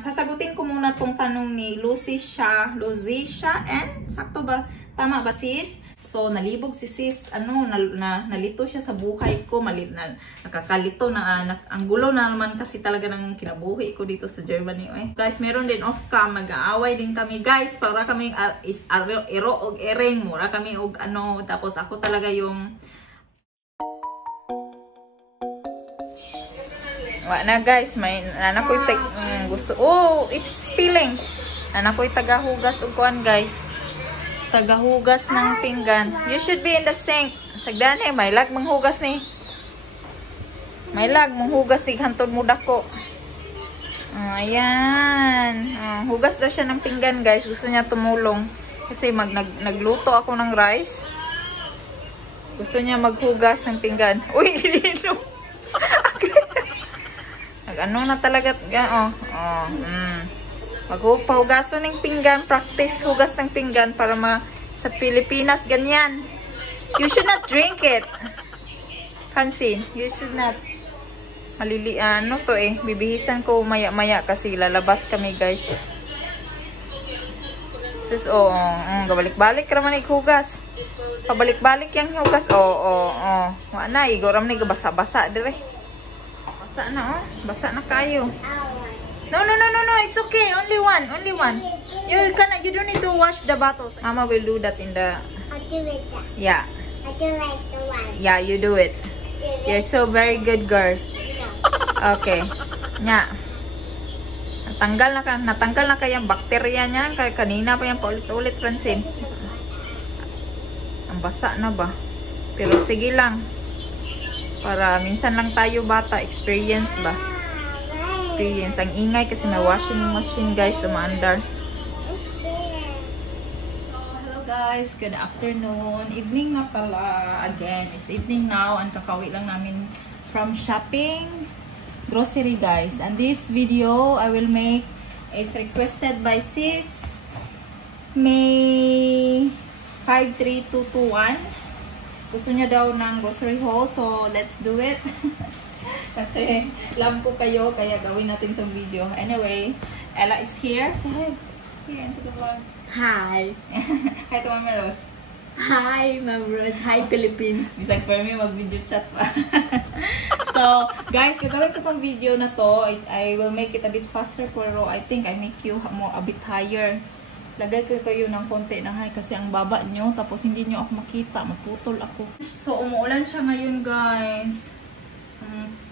Sasagutin ko muna tong tanong ni Lucia, and sakto ba? Tama ba sis? So nalibog si sis, nalito siya sa buhay ko, nakakalito ang gulo na naman kasi talaga ng kinabuhi ko dito sa Germany. Guys, meron din off cam, mag-aaway din kami guys, para kami iro og ereng, mura kami og tapos ako talaga yung na guys, may anak ko gusto. Oh, it's spilling. Anak ko tagahugas og kuan guys. Tagahugas ng pinggan. You should be in the sink. Sagdane, may lag manghugas ni. May lag manghugas ni hantod mo dako. Ayan. Hugas daw siya ng pinggan guys. Gusto niya tumulong. Kasi nagluto ako ng rice. Gusto niya maghugas ng pinggan. Uy, no. Ano na talaga, magpahugaso ng pinggan, practice hugas ng pinggan para sa Pilipinas, ganyan. You should not drink it. Kansin, you should not. Bibihisan ko maya-maya kasi lalabas kami guys. Sus, gabalik-balik naman ikugas. Pabalik-balik yung hugas, Wala, igoram na basa-basa dire. Basa na, basa na kayo. No, it's okay. Only one. You don't need to wash the bottles. Mama will do that in the... I'll do it. Yeah. I do like the one. Yeah, you do it. You're so very good girl. Okay. Nya. Natanggal na kayang bakterya niya. Kanina pa yan paulit-ulit, Francine. Ang basa na ba? Pero sige lang. Para minsan lang tayo bata, experience ba? Experience. Ang ingay kasi may washing machine guys, umaandar. Hello guys, good afternoon. Evening na pala. Again, it's evening now. Ang kakauwi lang namin from shopping. Grocery guys. And this video I will make is requested by sis May 53221. Gusto niya daw ng grocery haul, so let's do it. Kasi love ko kayo, kaya gawin natin tong video. Anyway, Ella is here. Say hi. Here, into the vlog. Hi. Hi to Mami Rose. Hi, Mami Rose. Hi, Philippines. Bisag for me, mag-video chat pa. So, guys, gagawin ko tong video na to. I will make it a bit faster, pero I think I make you a bit higher. Lagay ko kayo ng konti na high kasi ang baba nyo, tapos hindi nyo ako makita, maputol ako. So, umuulan siya ngayon guys.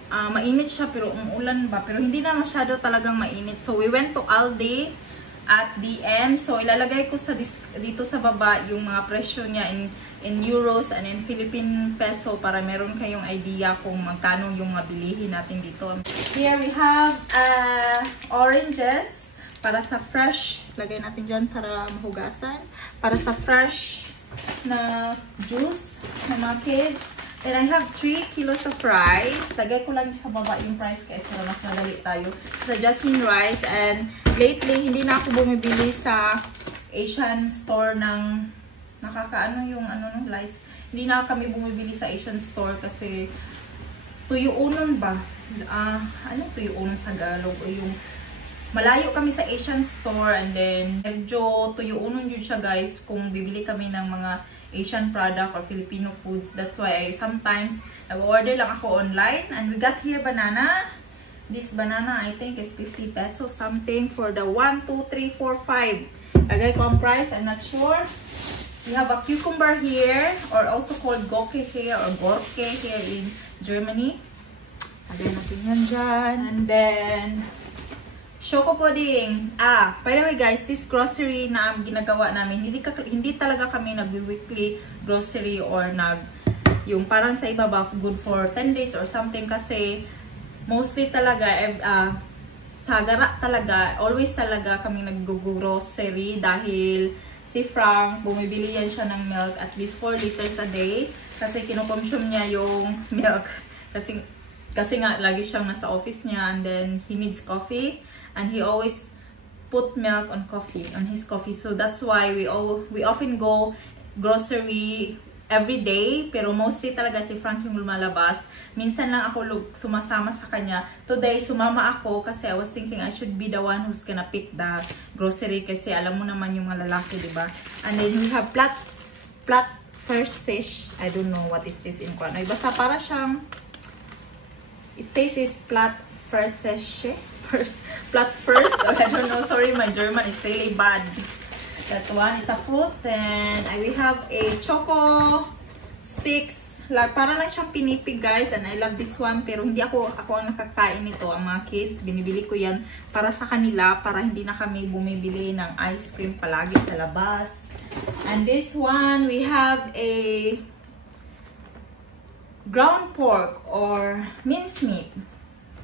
Mainit siya pero umuulan ba? Pero hindi na masyado talagang mainit. So, we went to Aldi at DM. So, ilalagay ko dito sa baba yung mga presyo niya in euros and in Philippine peso para meron kayong idea kung magkano yung mabilihin natin dito. Here we have oranges. Para sa fresh, lagay natin dyan para mahugasan. Para sa fresh na juice na mga kids. And I have 3 kilos of rice. Lagay ko lang sa baba yung price kasi mas madali tayo. Sa Jasmine rice. And lately, hindi na ako bumibili sa Asian store ng nakakaano yung lights. Hindi na kami bumibili sa Asian store kasi tuyuunon ba? Ano tuyuunon sa Tagalog? O yung malayo kami sa Asian store and then medyo tuyuunon yun siya guys kung bibili kami ng mga Asian product or Filipino foods. That's why I sometimes nag-order lang ako online. And we got here banana. This banana I think is 50 pesos something for the 1, 2, 3, 4, 5. Lagay ko ang price, I'm not sure. We have a cucumber here or also called Gurke here or Gurke here in Germany. Lagay natin yan dyan. And then Choco pudding. By the way guys, this grocery na ginagawa namin, hindi talaga kami nag-weekly grocery or yung parang sa iba ba, good for 10 days or something kasi mostly talaga, sa gara talaga, always talaga kami nag-grocery dahil si Frank, bumibili yan siya ng milk at least 4 liters a day kasi kinukonsume niya yung milk kasi nga lagi siyang nasa office niya and then he needs coffee. And he always put milk on his coffee. So that's why we often go grocery every day, pero mostly talaga si Frank yung lumalabas. Minsan lang ako sumasama sa kanya. Today, sumama ako kasi I was thinking I should be the one who's gonna pick the grocery kasi alam mo naman yung mga lalaki, diba? And then we have flat first fish. I don't know what is this in Korean. Basta para siyang, it says is flat first fish. Flat first. Oh, I don't know. Sorry, my German is really bad. That one is a fruit. Then we have a choco sticks. Para lang siyang pinipig, guys. And I love this one. Pero hindi ako ang nakakain nito. Ang mga kids, binibili ko yan para sa kanila. Para hindi na kami bumibili ng ice cream palagi sa labas. And this one, we have a ground pork or minced meat.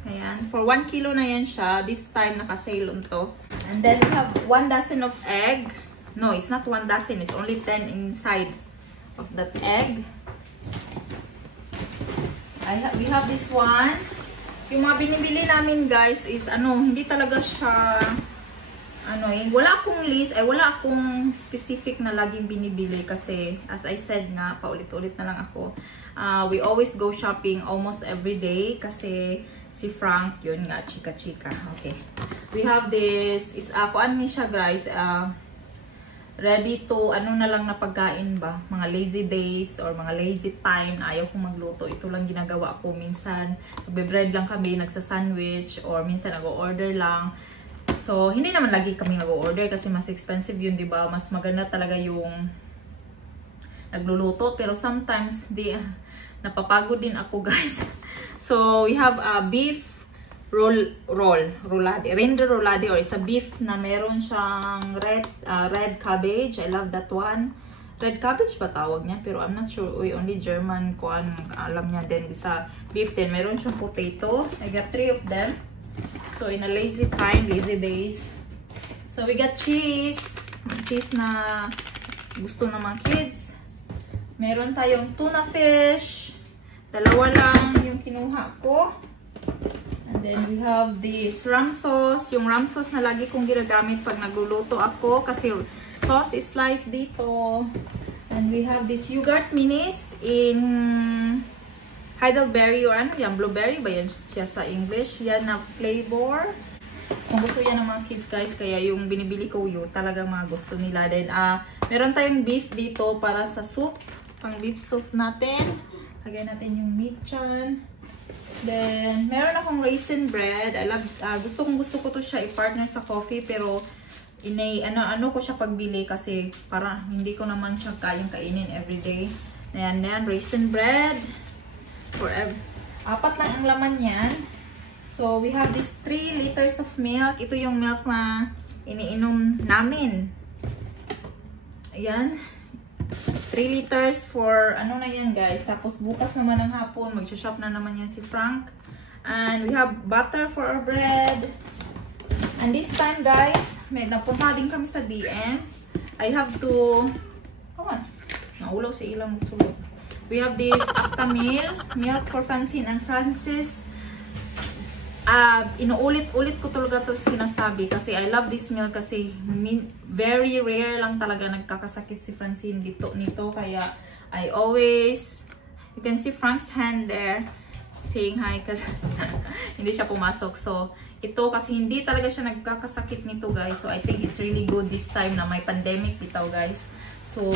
Ayan. For 1 kilo na yan siya. This time, naka-sale to. And then we have 1 dozen of egg. No, it's not 1 dozen. It's only 10 inside of that egg. We have this one. Yung mga binibili namin, guys, is hindi talaga siya wala akong list, wala akong specific na laging binibili kasi as I said nga, paulit-ulit na lang ako. We always go shopping almost every day kasi si Frank, yun nga, chika-chika. Okay. We have this, it's kuan ni siya, guys, ready to, na lang na pagkain ba? Mga lazy days or mga lazy time na ayaw kong magluto. Ito lang ginagawa ko. Minsan, nagbe-bread lang kami, nagsa-sandwich, or minsan nag-order lang. So, hindi naman lagi kami nag-order kasi mas expensive yun, di ba? Mas maganda talaga yung nagluluto. Pero sometimes, napapagod din ako, guys. So, we have a beef roulade, render roulade, or it's a beef na meron siyang red cabbage. I love that one. Red cabbage ba tawag niya? Pero I'm not sure. Only German ko alam niya din. Sa beef din, meron siyang potato. I got 3 of them. So, in a lazy time, lazy days. So, we got cheese. Cheese na gusto ng mga kids. Meron tayong tuna fish. 2 lang yung kinuha ko. And then we have this ram sauce. Yung ram sauce na lagi kong ginagamit pag nagluluto ako kasi sauce is life dito. And we have this yogurt minis in Heidelberry or yan, blueberry ba yan siya sa English? Yan na flavor. So, gusto yan ng mga kids, guys. Kaya yung binibili ko yun, talagang mga gusto nila. Then, meron tayong beef dito para sa soup. Pang beef soup natin. Lagyan natin yung meat dyan. Then, meron akong raisin bread. I love, gusto ko to siya i-partner sa coffee. Pero, ano ko siya pagbili kasi para hindi ko naman siya kayang kainin everyday. Ayan, raisin bread. Forever. 4 lang ang laman yan. So, we have this 3 liters of milk. Ito yung milk na iniinom namin. Ayan. 3 liters for, na yan, guys. Tapos, bukas naman ng hapon, mag-shop na naman yan si Frank. And we have butter for our bread. And this time, guys, may napunta din kami sa DM. I have to, come on. Naulaw sa ilang magsulot. We have this Aptamil, milk for Francine and Francis. Inuulit-ulit ko talaga ito sinasabi kasi I love this milk kasi very rare lang talaga nagkakasakit si Francine nito. Kaya I always, you can see Frank's hand there saying hi kasi hindi siya pumasok. So, ito kasi hindi talaga siya nagkakasakit nito, guys. So, I think it's really good this time na may pandemic dito, guys. So,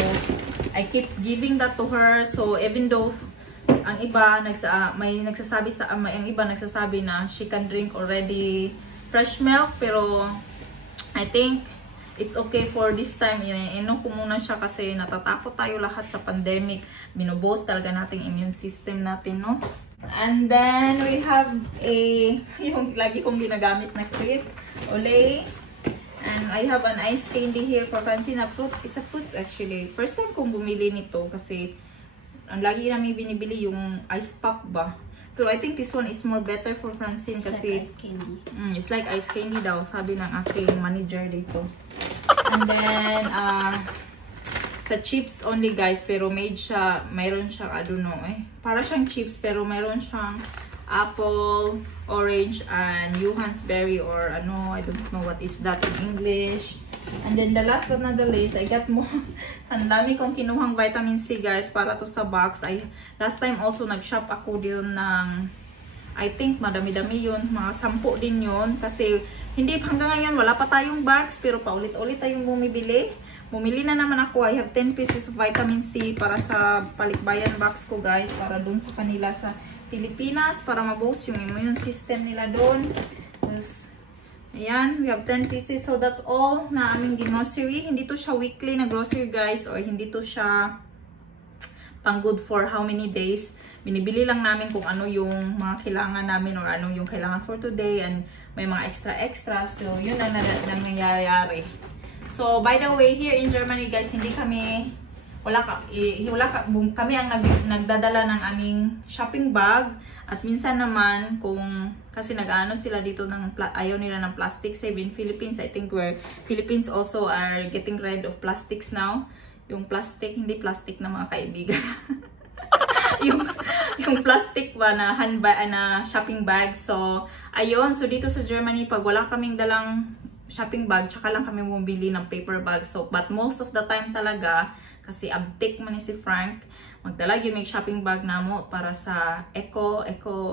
I keep giving that to her. So, even though ang iba may nagsasabi na she can drink already fresh milk, pero I think it's okay for this time. Inom ko muna siya kasi natatakot tayo lahat sa pandemic. Binuboost talaga nating immune system natin, no? And then we have yung lagi kong ginagamit na clip, Olay. And I have an ice candy here for Francine. It's a fruits actually. First time kong bumili nito kasi ang lagi namin binibili yung ice pop ba. Pero I think this one is more better for Francine kasi it's like ice candy. It's like ice candy daw, sabi ng aking manager dito. And then sa chips only, guys, pero mayroon siyang I don't know para siyang chips pero mayroon siyang apple, orange, and Johannesberry or I don't know what is that in English. And then the last but not the least, I got more. Ang dami kong kinuhang vitamin C guys para to sa box. Last time also nag-shop ako din ng, I think madami-dami yun, mga 10 din yun. Kasi hindi hanggang ngayon wala pa tayong box pero paulit-ulit tayong bumibili. Bumili na naman ako. I have 10 pieces of vitamin C para sa palikbayan box ko guys. Para dun sa kanila sa Pilipinas. Para ma-boost yung immune system nila dun. Ayan, we have 10 pieces. So, that's all na aming grocery. Hindi to siya weekly na grocery, guys. Or hindi to siya pang good for how many days. Binibili lang namin kung ano yung mga kailangan namin or ano yung kailangan for today. And may mga extra. So, yun na nangyayari. So, by the way, here in Germany, guys, hindi kami... kami ang nagdadala ng aming shopping bag. At minsan naman, kasi nag-ano sila dito ayaw nila ng plastic. Save in Philippines, I think Philippines also are getting rid of plastics now. Yung plastic, hindi plastic na mga kaibigan. yung plastic ba na na shopping bag. So, ayun. So, dito sa Germany, pag wala kaming dalang shopping bag, tsaka lang kami bumili ng paper bag. So, but most of the time talaga, kasi abtik man ni si Frank, magdala yung may shopping bag na mo para sa eco,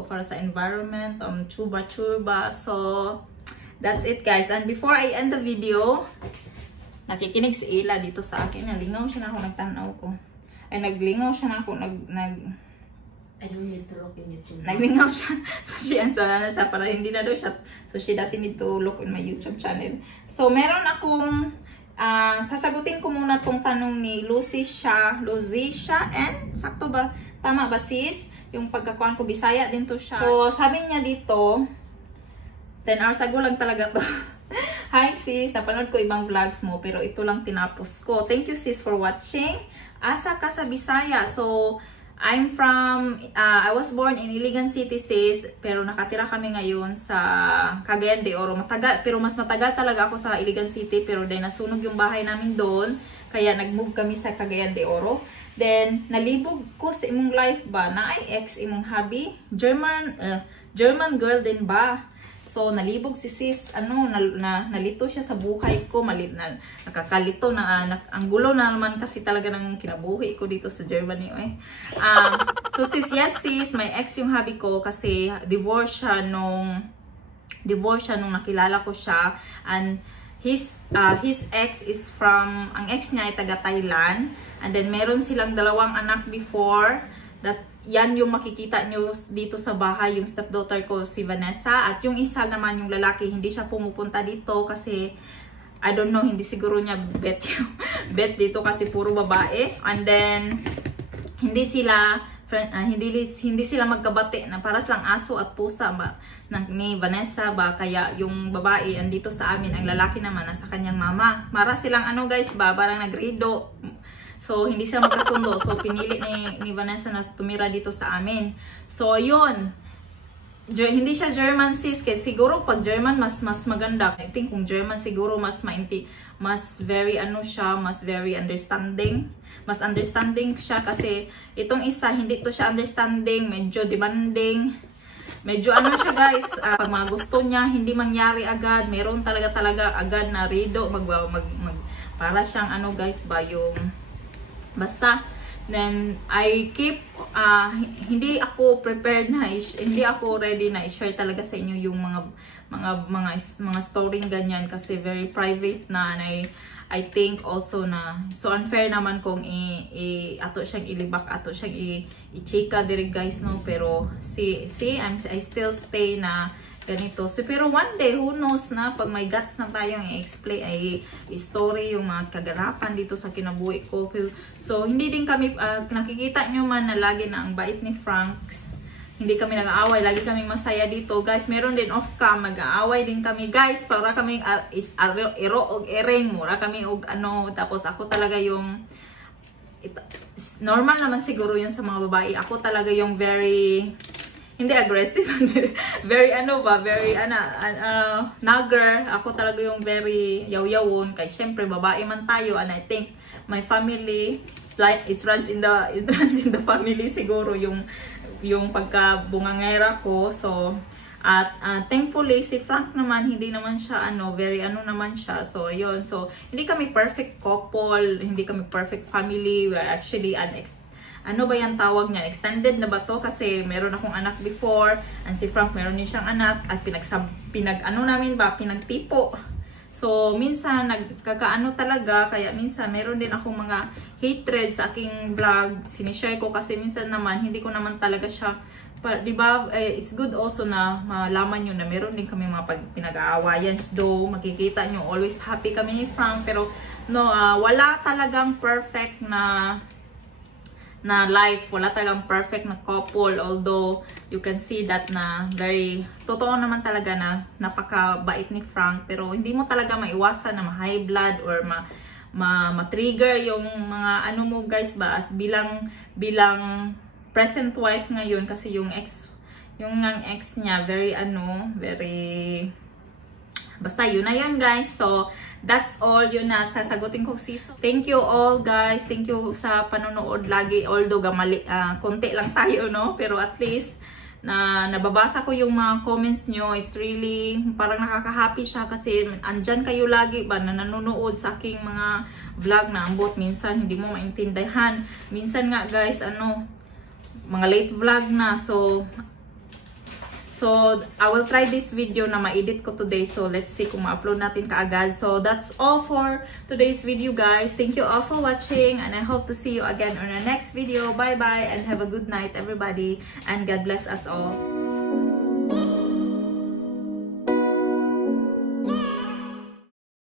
para sa environment, churba. So, that's it guys. And before I end the video, nakikinig si Ila dito sa akin. Nalingaw siya na ako, nagtanaw ko. Ay, naglingaw siya na ako, I don't need to look in YouTube. Naglingaw siya. So, she answered na sa para hindi na daw siya. So, she doesn't need to look in my YouTube channel. So, meron akong sasagutin ko muna tong tanong ni Lucia and sakto ba? Tama ba sis? Yung pagkakuan ko, Bisaya din to siya. So, sabi niya dito, 10 hours ago lang talaga to. Hi sis, napanood ko ibang vlogs mo pero ito lang tinapos ko. Thank you sis for watching. Asa ka sa Bisaya? So, I'm from, I was born in Iligan City sis, pero nakatira kami ngayon sa Cagayan de Oro. Pero mas matagal talaga ako sa Iligan City, pero dahil nasunog yung bahay namin doon, kaya nag-move kami sa Cagayan de Oro. Then, nalibog ko sa imong life ba, na ay ex imong hobby, German girl din ba? So, nalibog si sis, nalito siya sa buhay ko, nakakalito ang gulo na naman kasi talaga ng kinabuhi ko dito sa Germany. So, sis, yes sis, may ex yung hobby ko kasi divorce siya nung nakilala ko siya. And his ex is from, ang ex niya ay taga Thailand. And then, meron silang 2 anak before. Yan yung makikita nyo dito sa bahay, yung stepdaughter ko, si Vanessa. At yung isa naman, yung lalaki, hindi siya pumupunta dito kasi, I don't know, hindi siguro niya bet dito kasi puro babae. And then, hindi sila magkabati na para silang aso at pusa ba, ni Vanessa ba. Kaya yung babae andito sa amin, ang lalaki naman nasa kanyang mama. Mara silang guys ba, parang nagrido. So, hindi sila magkasundo. So, pinili ni Vanessa na tumira dito sa amin. So, yun. Hindi siya German sis. Kasi siguro pag German, mas maganda. I think kung German, siguro mas very understanding. Mas understanding siya kasi itong isa, hindi to siya understanding. Medyo demanding. Medyo siya guys. Pag mga gusto niya, hindi mangyari agad. Meron talaga agad na rido. Para siyang guys ba yung... Basta, then, I keep, hindi ako prepared na, hindi ako ready na i-share talaga sa inyo yung mga story ganyan kasi very private na, and I think also na, so unfair naman kung ato siyang ilibak, ato siyang i-chika diri guys, no, pero, I still stay na, ganito. So, pero one day, who knows na, pag may guts na tayong i-explain, i-story yung mga kaganapan dito sa kinabuhi ko. So, hindi din kami, nakikita nyo man na lagi na ang bait ni Frank. Hindi kami nag-aaway, lagi kami masaya dito. Guys, meron din off-cam, mag-aaway din kami. Guys, para kami iro og ereng, mura kami og tapos ako talaga yung, normal naman siguro yan sa mga babae. Ako talaga yung very... Hindi aggressive, very very nagger. Ako talaga yung very yaw-yawon. Kaya syempre babae man tayo, and I think my family, it runs in the family siguro yung pagkabungangera ko. So At thankfully si Frank naman hindi naman siya very naman siya. So yun, so hindi kami perfect couple, hindi kami perfect family. We are actually ano ba yung tawag niya? Extended na ba to? Kasi meron akong anak before, and si Frank meron din siyang anak, at pinagtipo. So, minsan, nagkakaano talaga, kaya minsan, meron din akong mga hatred sa aking vlog, sinishare ko, kasi minsan naman, hindi ko naman talaga siya, diba, it's good also na malaman nyo na meron din kami mga pinag-aawayan, though, makikita nyo, always happy kami ni Frank, pero, no, wala talagang perfect na life, wala talagang perfect na couple, although you can see that na totoo naman talaga na napakabait ni Frank, pero hindi mo talaga maiwasan na ma-high blood or ma-trigger yung mga mo guys ba, as bilang present wife ngayon, kasi yung ex niya very basta yun na yun guys. So that's all, yun na sasagutin ko season. Thank you all guys, thank you sa panonood lagi, although konti lang tayo, no, pero at least nababasa ko yung mga comments nyo. It's really parang nakaka-happy siya, kasi andyan kayo lagi ba na nanonood sa aking mga vlog na ambot minsan hindi mo maintindihan, minsan nga guys mga late vlog na. So, I will try this video na ma-edit ko today. So, let's see kung ma-upload natin kaagad. So, that's all for today's video, guys. Thank you all for watching. And I hope to see you again on our next video. Bye-bye and have a good night, everybody. And God bless us all.